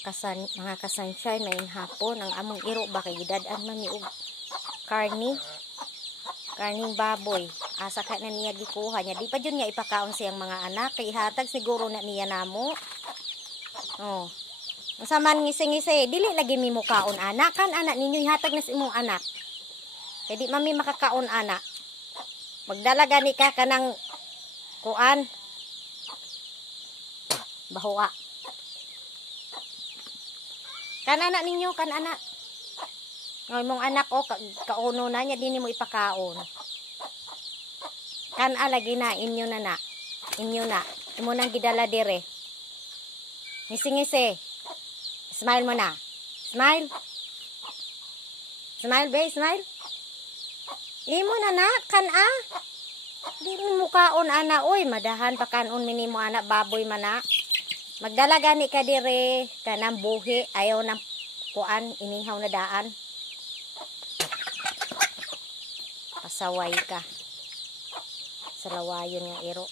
mga kasunshine may hapon ang among iro ba kay gidad-an man ni og karning baboy. Asa ka na niya gikuha niya. Di pa jud niya ipakaon siyang mga anak kay ihatag siguro na niya namo. Oh. Unsa man ngisi-ngisi, dili lagi mi mo kaon anak kan anak ninyo ihatag na sa imong anak. Kay di mami makakaon anak. Magdala gani ka kanang kuan bahua. Kan anak ninyo, kan anak. Ngoy mong anak o kauno na niya dinhi mo ipakaon. Kan lagi na inyo na na. Inyo na. Imo nang gidala dire. Ngisi-ngisi. Smile mo na. Smile. Smile be, smile. Imo na na kan Di mo kaon ana oy, madahan pa kanon minimo anak baboy mana. Magdala gani ka dire kanang buhi ayaw nang kuan inihaw na daan. Pasaway ka. Sa lawayon nga iro.